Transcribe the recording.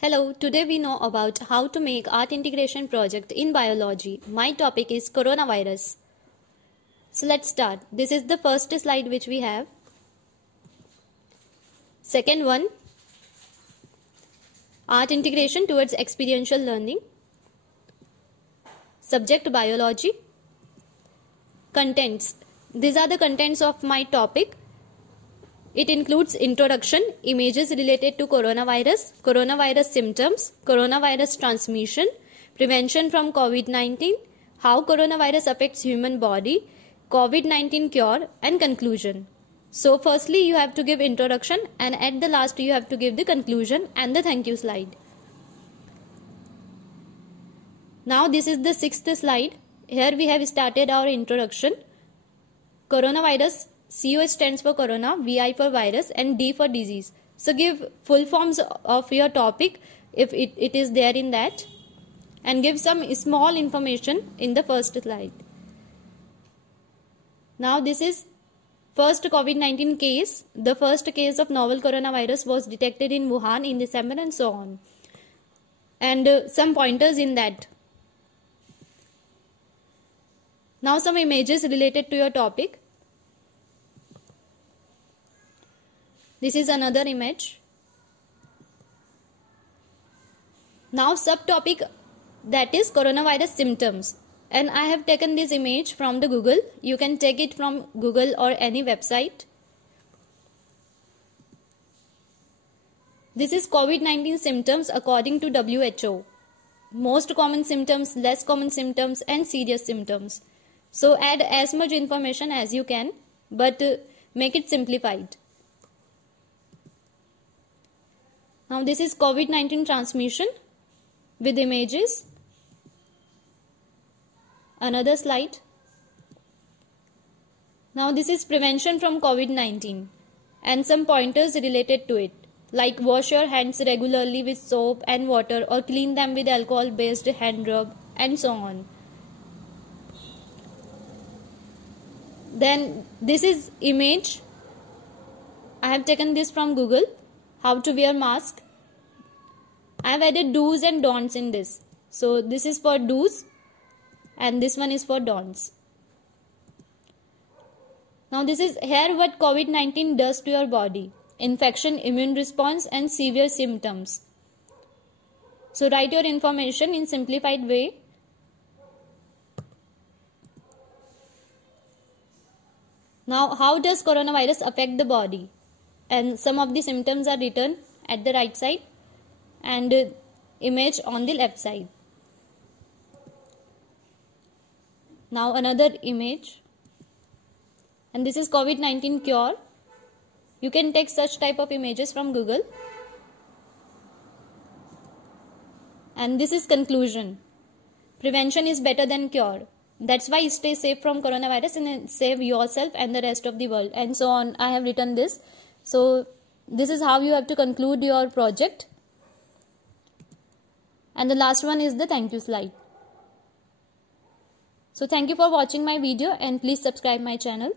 Hello, today we know about how to make art integration project in biology. My topic is coronavirus. So let's start. This is the first slide which we have. Second one, art integration towards experiential learning. Subject biology. Contents. These are the contents of my topic. It includes introduction, images related to coronavirus, coronavirus symptoms, coronavirus transmission, prevention from COVID-19, how coronavirus affects human body, COVID-19 cure, and conclusion. So firstly you have to give introduction, and at the last you have to give the conclusion and the thank you slide. Now this is the sixth slide. Here we have started our introduction. Coronavirus, CO stands for corona, VI for virus, and D for disease. So give full forms of your topic if it is there in that, and give some small information in the first slide. Now this is first COVID-19 case. The first case of novel coronavirus was detected in Wuhan in December and so on. And some pointers in that. Now some images related to your topic. This is another image. Now subtopic, that is coronavirus symptoms, and I have taken this image from the Google. You can take it from Google or any website. This is COVID-19 symptoms according to WHO. Most common symptoms, less common symptoms, and serious symptoms. So add as much information as you can, but make it simplified. Now this is COVID-19 transmission with images. Another slide. Now this is prevention from COVID-19 and some pointers related to it, like wash your hands regularly with soap and water or clean them with alcohol-based hand rub and so on. Then this is image. I have taken this from Google. How to wear mask. I have added do's and don'ts in this. So this is for do's and this one is for don'ts. Now this is here what COVID-19 does to your body. Infection, immune response, and severe symptoms. So write your information in simplified way. Now how does coronavirus affect the body? And some of the symptoms are written at the right side and image on the left side. Now another image, and this is COVID-19 cure. You can take such type of images from Google. And this is conclusion. Prevention is better than cure. That's why stay safe from coronavirus and save yourself and the rest of the world, and so on. I have written this. So this is how you have to conclude your project. And the last one is the thank you slide. So thank you for watching my video, and please subscribe my channel.